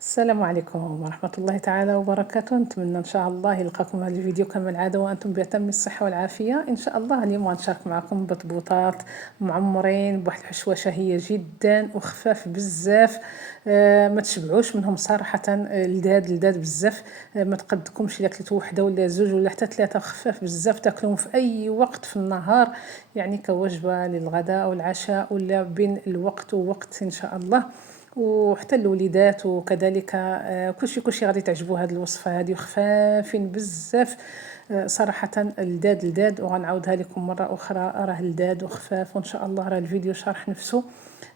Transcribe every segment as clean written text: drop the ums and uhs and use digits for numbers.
السلام عليكم ورحمة الله تعالى وبركاته. نتمنى إن شاء الله يلقاكم هذا الفيديو كما العادة وأنتم بأتم الصحة والعافية إن شاء الله. اليوم غنشارك معكم بطبوطات معمرين بواحد الحشوة شهية جدا وخفاف بزاف. ما تشبعوش منهم صراحة. لذاذ بزاف. ما تقدكمش إلا كليتو وحدة ولا زوج ولا حتى ثلاثة. خفاف بزاف، تاكلهم في أي وقت في النهار، يعني كوجبة للغداء أو العشاء ولا بين الوقت ووقت إن شاء الله. وحتى الوليدات وكذلك كلشي غادي تعجبو هاد الوصفه هادي، وخفافين بزاف. صراحه لذاذ وغنعاودها لكم مره اخرى، راه لذاذ وخفاف وان شاء الله راه الفيديو شارح نفسه.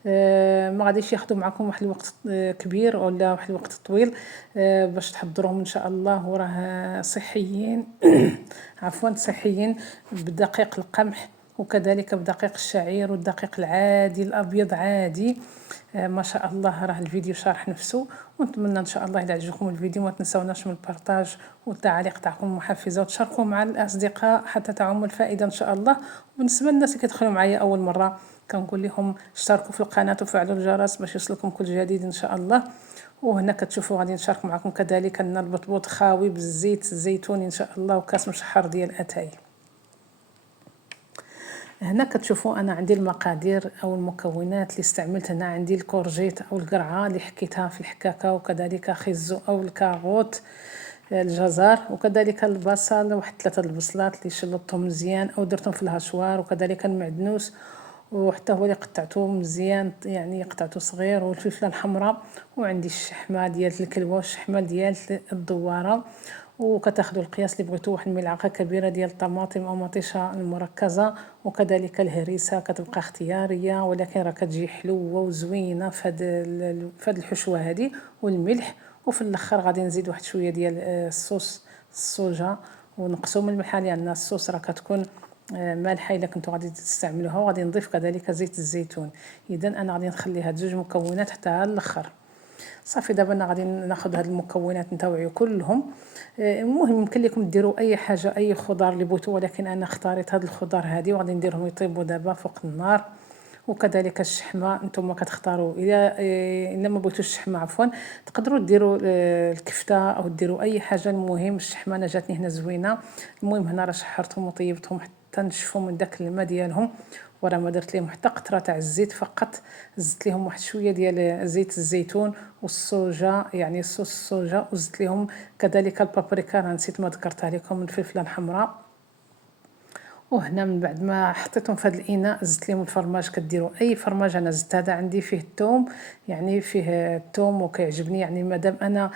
ما غاديش ياخذوا معكم واحد الوقت كبير ولا واحد الوقت طويل باش تحضروهم ان شاء الله. وراه صحيين عفوا صحيين، بدقيق القمح وكذلك بدقيق الشعير والدقيق العادي الابيض عادي. ما شاء الله راه الفيديو شارح نفسه. ونتمنى ان شاء الله اذا عجبكم الفيديو ما تنساوناش من البارطاج والتعليق تاعكم محفزه، وتشاركوا مع الاصدقاء حتى تعم الفائده ان شاء الله. وبالنسبه للناس اللي كيدخلوا معايا اول مره كنقول لهم اشتركوا في القناه وفعلوا الجرس باش يوصلكم كل جديد ان شاء الله. وهنا كتشوفوا غادي نشارك معكم كذلك ان البطبوط خاوي بالزيت الزيتوني ان شاء الله وكاس مشحر ديال اتاي. هنا كتشوفوا انا عندي المقادير او المكونات اللي استعملت. هنا عندي الكورجيت او القرعه اللي حكيتها في الحكاكه، وكذلك خيزو او الكاغوت، الجزر، وكذلك البصل، واحد 3 البصلات اللي شلطتهم مزيان او درتهم في الهشوار، وكذلك المعدنوس وحتى هو اللي قطعته مزيان، يعني قطعته صغير، والفلفله الحمراء، وعندي الشحمه ديال الكلوه والشحمه ديال الدواره. وكتاخذوا القياس اللي بغيتو، واحد الملعقه كبيره ديال الطماطم او مطيشه المركزه، وكذلك الهريسه كتبقى اختياريه ولكن راه كتجي حلوه وزوينه في هاد الحشوه هذه، والملح. وفي الاخر غادي نزيد واحد شويه ديال الصوص الصوجا، ونقصوا من الملح لان الصوص راه كتكون مالحه الا كنتو غادي تستعملوها. وغادي نضيف كذلك زيت الزيتون. اذا انا غادي نخلي هاد جوج مكونات حتى الاخر. صافي دابا انا غادي ناخذ هاد المكونات نتاوعي كلهم. المهم يمكن لكم ديروا اي حاجه اي خضار اللي بغيتو، ولكن انا اختاريت هاد الخضار هادي وغادي نديرهم يطيبوا دابا فوق النار. وكذلك الشحمه نتوما كتختاروا، الا ما بغيتوش الشحمه عفوا تقدروا ديروا الكفته او ديروا اي حاجه. المهم الشحمه انا جاتني هنا زوينه. المهم هنا راه شحرتهم وطيبتهم حتى نشفوا من داك الماء ديالهم، وراه ما درت لهم حتى قطره تاع الزيت، فقط زدت لهم واحد شويه ديال زيت الزيتون والصوجا، يعني صوص الصوجا، وزدت لهم كذلك البابريكا، راه نسيت ما ذكرتها لكم، الفلفله الحمراء. وهنا من بعد ما حطيتهم في هذا الاناء زدت لهم الفرماج. كديروا اي فرماج، انا زدت هذا عندي فيه الثوم، يعني فيه الثوم وكيعجبني، يعني مادام انا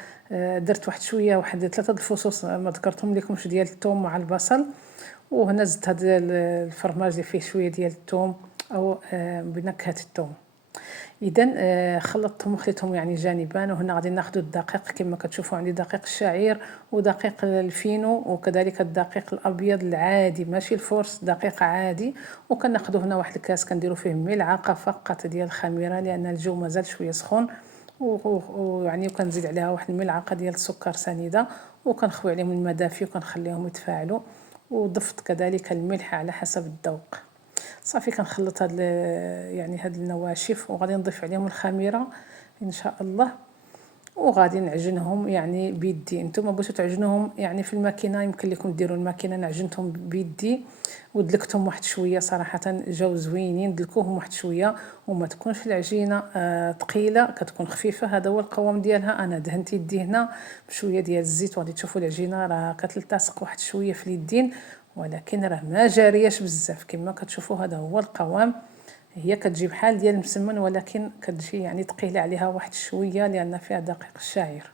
درت واحد شويه واحد 3 الفصوص ما ذكرتهم لكمش ديال الثوم مع البصل. وهنا زدت هذا الفرماج اللي فيه شويه ديال الثوم او بنكهه الثوم. اذا خلطتهم وخليتهم يعني جانبا. وهنا غادي ناخذ الدقيق كما كتشوفوا، عندي دقيق الشعير ودقيق الفينو وكذلك الدقيق الابيض العادي ماشي الفورس، دقيق عادي. وكناخذوا هنا واحد الكاس كنديروا فيه ملعقه فقط ديال الخميره لان الجو مازال شويه سخون، ويعني وكنزيد عليها واحد الملعقه ديال السكر سنيده، وكنخوي عليهم الماء دافي وكنخليهم يتفاعلوا. وضفت كذلك الملح على حسب الذوق. صافي كنخلط هاد يعني هاد النواشف وغادي نضيف عليهم الخميره ان شاء الله. وغادي نعجنهم يعني بيدي. نتوما بغيتو تعجنوهم يعني في الماكينه يمكن لكم ديروا الماكينه. انا عجنتهم بيدي ودلكتهم واحد شويه، صراحه جاو زوينين. دلكوهم واحد شويه وما تكونش العجينه ثقيله، كتكون خفيفه. هذا هو القوام ديالها. انا دهنت يدي هنا بشويه ديال الزيت وغادي تشوفوا العجينه راه كتلتصق واحد شويه في اليدين، ولكن راه ما جارياش بزاف كما كتشوفوا. هذا هو القوام. هي كتجي بحال ديال المسمن ولكن كتجي يعني ثقيله عليها واحد شويه لان فيها دقيق الشعير.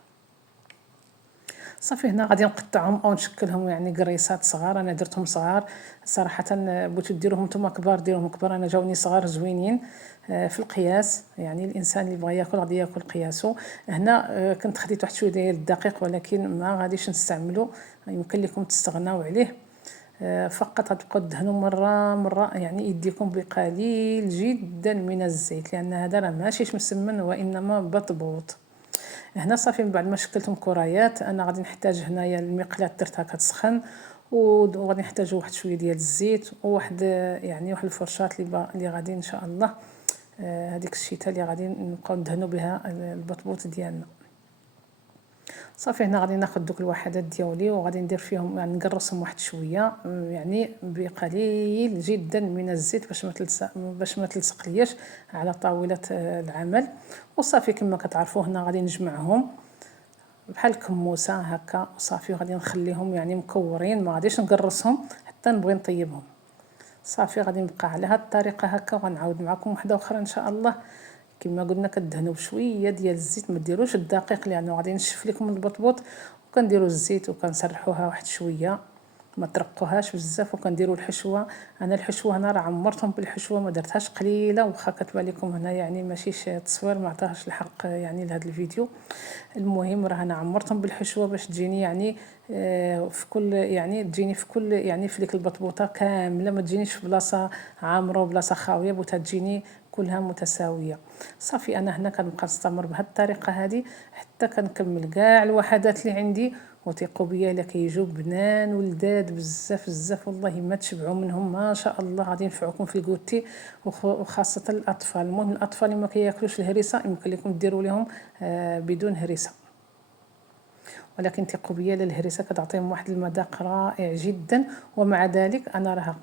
صافي هنا غادي نقطعهم او نشكلهم يعني قريصات صغار. انا درتهم صغار صراحه، بغيتو ديروهم نتوما كبار ديروهم كبار، انا جاوني صغار زوينين في القياس. يعني الانسان اللي بغى ياكل غادي ياكل قياسه. هنا كنت خديت واحد شويه ديال الدقيق ولكن ما غاديش نستعملو، يمكن لكم تستغناو عليه. فقط غتبقاو تدهنوا مره يعني يديكم بقليل جدا من الزيت لان هذا راه ماشيش مسمن وانما بطبوط. هنا صافي من بعد ما شكلتهم كريات انا غادي نحتاج هنايا المقلاة درتها كتسخن، وغادي نحتاج واحد شويه ديال الزيت وواحد يعني واحد الفرشاة اللي غادي ان شاء الله هذيك الشيته اللي غادي نبقاو ندهنوا بها البطبوط ديالنا. صافي هنا غادي ناخذ دوك الوحدات ديالي وغادي ندير فيهم يعني نقرصهم واحد شويه، يعني بقليل جدا من الزيت باش ما تلصق لياش على طاوله العمل. وصافي كما كتعرفوا هنا غادي نجمعهم بحال الكموسه هكا، وصافي غادي نخليهم يعني مكورين، ما غاديش نقرصهم حتى نبغي نطيبهم. صافي غادي نبقى على هذه الطريقه هكا، وغنعاود معكم وحده اخرى ان شاء الله. كما قلنا كدهنوا بشويه ديال الزيت، ما ديروش الدقيق لانه غادي ينشف لكم البطبوط، وكنديروا الزيت وكنسرحوها واحد شويه، ما ترقوهاش بزاف. وكنديروا الحشوه، انا الحشوه هنا راه عمرتهم بالحشوه، ما درتهاش قليله، واخا كتبان لكم هنا يعني ماشيش تصوير ما عطاهاش الحق يعني لهذا الفيديو. المهم راه انا عمرتهم بالحشوه باش تجيني يعني في كل يعني تجيني في كل يعني في ديك البطبوطه كامله، ما تجينيش في بلاصه عامره وبلاصه خاويه، بغيتها تجيني كلها متساويه. صافي انا هنا كنبقى نستمر بهذه الطريقه هذه حتى كنكمل كاع الوحدات اللي عندي. وثقوا بيا الا كيجيو بنان ولذاذ بزاف بزاف، والله ما تشبعوا منهم ما شاء الله، غادي ينفعوكم في الكوتي وخاصه الاطفال. المهم الاطفال اللي ما كياكلوش الهريسه يمكن لكم ديروا لهم بدون هريسه، ولكن ثقوا بيا الهريسه كتعطيهم واحد المذاق رائع جدا. ومع ذلك انا راه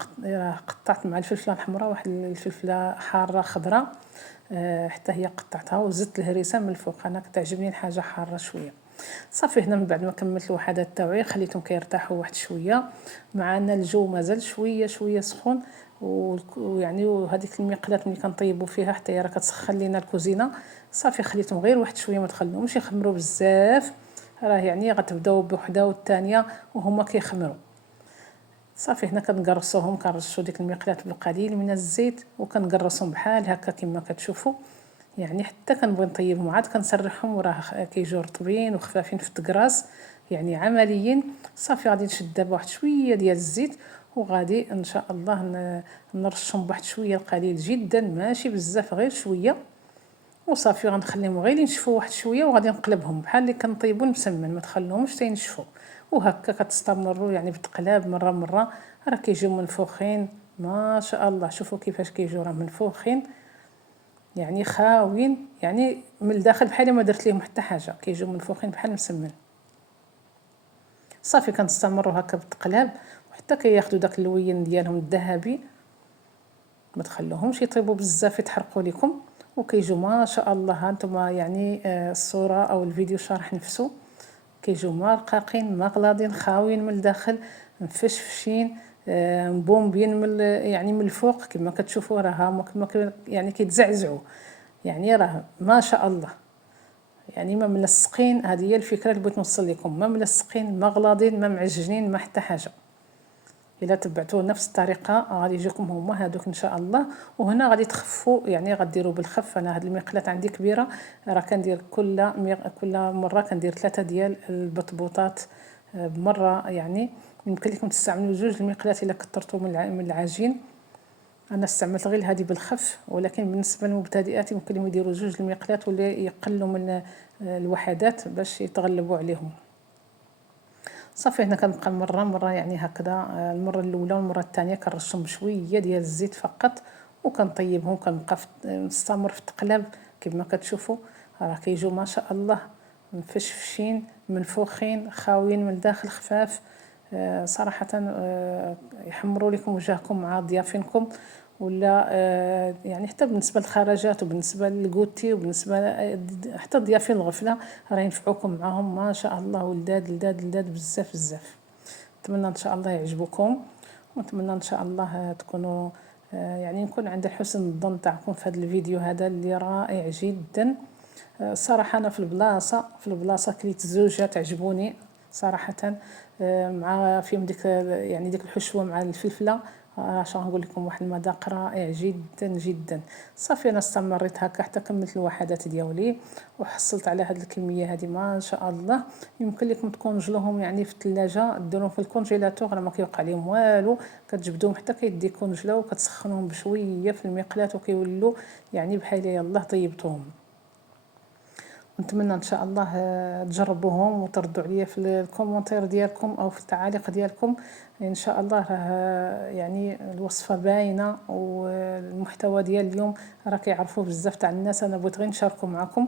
قطعت مع الفلفله الحمراء واحد الفلفله حاره خضراء، حتى هي قطعتها وزدت الهريسه من الفوق، انا كتعجبني الحاجه حاره شويه. صافي هنا من بعد ما كملت الوحدات تاعي خليتهم كيرتاحوا واحد شويه. معنا الجو مازال شويه سخون، ويعني وهذيك المقلاه ملي كنطيبوا فيها حتى هي راه كتسخن لينا الكوزينه. صافي خليتهم غير واحد شويه، ما تخليهمش يخمروا بزاف، راه يعني غتبداو بوحده والثانيه وهما كيخمروا. صافي هنا كنقرصوهم، كنرشوا ديك المقلاه بالقليل من الزيت وكنقرصهم بحال هكا كما كتشوفوا، يعني حتى كنبغي نطيبهم عاد كنسرحهم وراه كيجيو رطبين وخفافين في التكراس يعني عمليين. صافي غادي نشد بواحد شويه ديال الزيت، وغادي ان شاء الله نرشهم بواحد شويه قليل جدا ماشي بزاف غير شويه. وصافي غنخليهم غير ينشفوا واحد شويه، وغادي نقلبهم بحال اللي كنطيبوا المسمن، ما تخلوهمش تينشفوا. وهكا كتستمروا يعني بالتقلاب مره راه كيجيو منفوخين ما شاء الله. شوفوا كيفاش كيجيو راه منفوخين يعني خاويين، يعني من الداخل بحال ما درت لهم حتى حاجه، كيجيو منفوخين بحال المسمن. صافي كنستمروا هكا بالتقلاب وحتى كياخذوا داك اللوين ديالهم الذهبي، ما تخلوهمش يطيبوا بزاف يتحرقوا لكم. وكيجوا ما شاء الله، هانتوما يعني الصوره او الفيديو شارح نفسه، كيجوا مرقاقين مغلاضين خاويين من الداخل مفشفشين مبومبين من يعني من الفوق كما كتشوفوا، راه كما يعني كيتزعزعوا، يعني راه ما شاء الله. يعني ما ملصقين، هذه هي الفكره اللي بغيت نوصل لكم، ما ملصقين ما غلاضين ما معجنين ما حتى حاجه. الا تبعتوا نفس الطريقه غادي يجيكم هما هذوك ان شاء الله. وهنا غادي تخفوا يعني غديروا بالخف. انا هذه المقلاه عندي كبيره، راه كندير كل مره كندير 3 ديال البطبوطات بمره، يعني يمكن لكم تستعملوا 2 المقلات الا كثرتوا من العجين. انا استعملت غير هذه بالخف، ولكن بالنسبه للمبتدئات يمكن لهم يديروا 2 المقلات ولا يقلوا من الوحدات باش يتغلبوا عليهم. صافي هنا كنبقى مره يعني هكذا، المره الاولى والمره الثانيه كنرشهم بشويه ديال الزيت فقط وكنطيبهم. كنبقى نستمر في التقلاب كما كتشوفوا، راه كيجوا ما شاء الله مفشفشين منفوخين خاويين من الداخل خفاف. صراحه يحمروا لكم وجهكم مع ضيافينكم، ولا يعني حتى بالنسبه للخرجات وبالنسبه للكوتي وبالنسبه حتى ضيافين الغفله راه ينفعوكم معاهم ما شاء الله، ولذاذ بزاف. نتمنى ان شاء الله يعجبكم، ونتمنى ان شاء الله تكونوا يعني نكون عند حسن الظن تاعكم في هذا الفيديو هذا اللي رائع جدا. صراحه انا في البلاصه كليت الزوجه تعجبوني صراحه، مع فيهم ديك يعني ديك الحشوه مع الفلفله، اش غنقول لكم واحد المذاق رائع جدا. صافي انا استمريت هكا حتى كملت الوحدات ديالي وحصلت على هذه الكميه هذه ما شاء الله. يمكن لكم تكونجلوهم يعني في الثلاجه، ديروهم في الكونجيلاتور راه ما كيوقع لهم والو، كتجبدوهم حتى كيديكونجلاو وكتسخنوهم بشويه في المقلاه وكيولوا يعني بحال يلاه طيبتوهم. نتمنى ان شاء الله تجربوهم وتردوا عليا في الكومونتير ديالكم او في التعاليق ديالكم ان شاء الله. يعني الوصفه باينه والمحتوى ديال اليوم راه كيعرفوه بزاف تاع الناس، انا بغيت غير نشاركه معكم.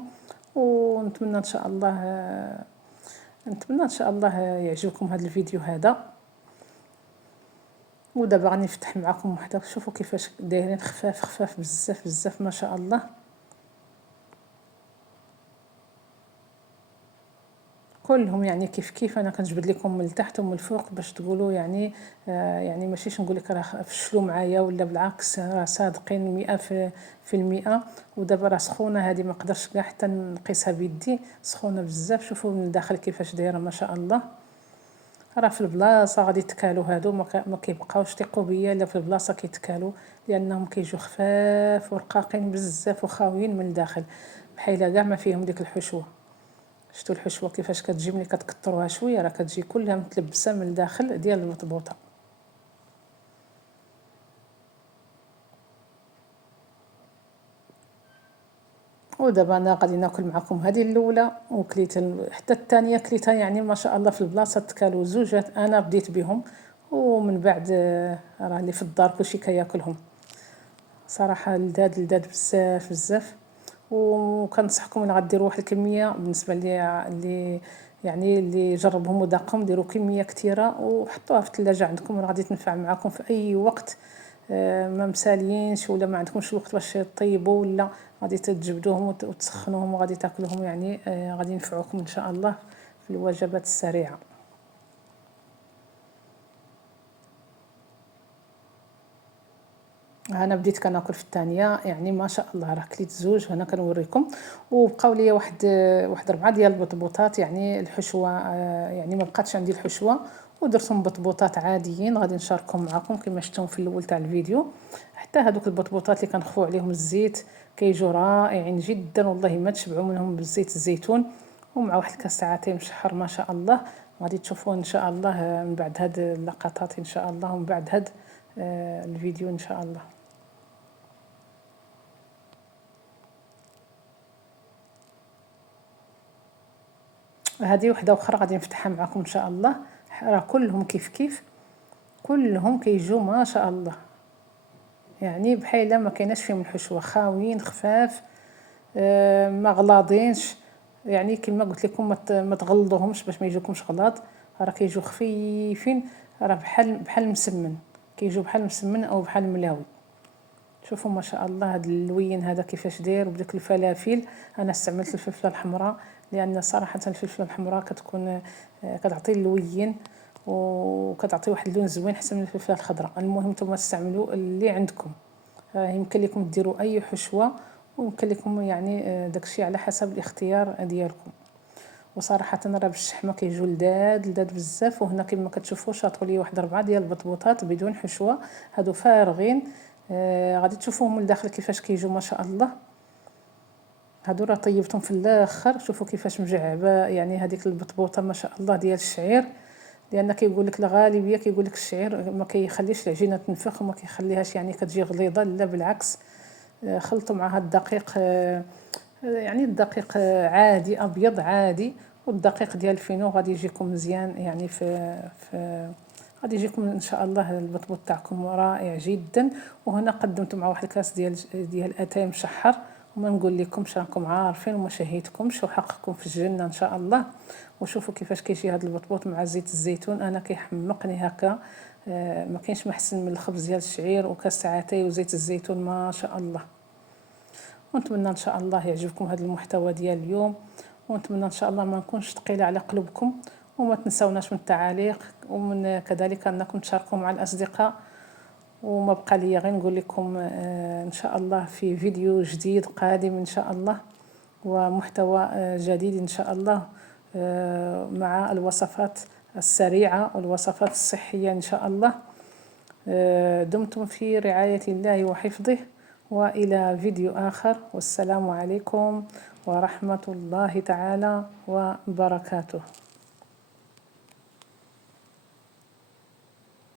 ونتمنى ان شاء الله نتمنى ان شاء الله يعجبكم هذا الفيديو هذا. ودابا غادي نفتح معكم وحده، شوفوا كيفاش دايرين خفاف خفاف بزاف بزاف ما شاء الله. كلهم يعني كيف كيف، انا كنجبد لكم من التحت ومن الفوق باش تقولوا يعني يعني ماشيش نقول لك راه فشلوا معايا ولا بالعكس، راه صادقين 100%. ودابا راه سخونه هذه، ما نقدرش كاع حتى نقيسها بيدي، سخونه بزاف. شوفوا من الداخل كيفاش دايره ما شاء الله. راه في البلاصه غادي يتكالوا هادو، ما كيبقاوش تيقوا بيا الا في البلاصه كيتكالوا، لانهم كيجوا خفاف ورقاقين بزاف وخاويين من الداخل، بحال كاع ما فيهم ديك الحشوه. شفتوا الحشوه كيفاش كتجي ملي كتكثروها شويه، راه كتجي كلها متلبسه من الداخل ديال المطبوطه. ودابا انا غادي ناكل معكم هذه الاولى، وكليت حتى الثانيه كليتها يعني ما شاء الله في البلاصه تكالوا زوجات، انا بديت بهم ومن بعد راه اللي في الدار كلشي كياكلهم. صراحه لذاذ لذاذ بزاف بزاف. وكنصحكم الا غديروا واحد الكميه، بالنسبه اللي يعني اللي جربهم وذاقهم، ديروا كميه كثيره وحطوها في الثلاجه عندكم، راه غادي تنفع معكم في اي وقت. ما مساليينش ولا ما عندكمش الوقت باش تطيبوا، ولا غادي تجبدوهم وتسخنوهم وغادي تاكلوهم، يعني غادي ينفعوكم ان شاء الله في الوجبات السريعه. انا بديت كناكل في الثانيه، يعني ما شاء الله راه كليت زوج هنا كنوريكم. وبقاو لي واحد 4 ديال البطبوطات، يعني الحشوه يعني ما بقاتش عندي الحشوه، ودرتهم بطبوطات عاديين غادي نشاركهم معكم كما شفتم في الاول تاع الفيديو. حتى هذوك البطبوطات اللي كنخفوا عليهم الزيت كيجوا رائعين جدا والله، ما تشبعوا منهم بالزيت الزيتون، ومع واحد الكاس عصير مشحر ما شاء الله. غادي تشوفوا ان شاء الله من بعد هاد اللقطات ان شاء الله، ومن بعد هاد الفيديو ان شاء الله. هذه وحده اخرى غادي نفتحها معكم ان شاء الله. راه كلهم كيف كيف، كلهم كيجوا ما شاء الله، يعني بحال ما كايناش فيهم الحشوه، خاويين خفاف ما غلاضينش. يعني كما قلت لكم ما تغلضوهمش باش ما يجوكمش غلاض، راه كيجوا خفيفين، راه بحال مسمن، كيجوا بحال مسمن او بحال ملاوي. شوفوا ما شاء الله هذا اللوين هذا كيفاش داير، وبديك الفلافل. انا استعملت الفلفله الحمراء، لان صراحه الفلفله الحمراء كتكون كتعطي اللوين وكتعطي واحد اللون زوين احسن من الفلفله الخضراء. المهم نتوما تستعملوا اللي عندكم، يمكن لكم ديروا اي حشوه، ويمكن لكم يعني داكشي على حسب الاختيار ديالكم. وصراحه راه بالشحمه كيجوا لذاذ لذاذ بزاف. وهنا كما كتشوفوا شاطوا لي واحد 4 ديال البطبوطات بدون حشوه، هادو فارغين. غادي تشوفوهم من الداخل كيفاش كيجوا ما شاء الله. هادو راه طيبتهم في الاخر، شوفوا كيفاش مجعبه، يعني هذيك البطبوطه ما شاء الله ديال الشعير، لان كيقول لك الغالبيه كيقول لك الشعير ما كيخليش العجينه تنفخ وما كيخليهاش يعني كتجي غليظه، لا بالعكس. خلطوا معها الدقيق، يعني الدقيق عادي ابيض عادي، والدقيق ديال الفينو غادي يجيكم مزيان، يعني في غادي يجيكم ان شاء الله البطبوط تاعكم رائع جدا. وهنا قدمت مع واحد الكاس ديال اتاي مشحر، وما نقول لكمش راكم عارفين وما شهيتكمش، وحقكم في الجنه ان شاء الله. وشوفوا كيفاش كيجي هذا البطبوط مع زيت الزيتون، انا كيحمقني هكا. ما كاينش محسن من الخبز ديال الشعير وكاس اتاي وزيت الزيتون ما شاء الله. ونتمنى ان شاء الله يعجبكم هذا المحتوى ديال اليوم، ونتمنى ان شاء الله ما نكونش ثقيله على قلوبكم. وما تنساوناش من التعاليق، ومن كذلك انكم تشاركوا مع الاصدقاء. وما بقى لي غير نقول لكم ان شاء الله في فيديو جديد قادم ان شاء الله، ومحتوى جديد ان شاء الله، مع الوصفات السريعه والوصفات الصحيه ان شاء الله. دمتم في رعاية الله وحفظه، وإلى فيديو آخر، والسلام عليكم ورحمة الله تعالى وبركاته.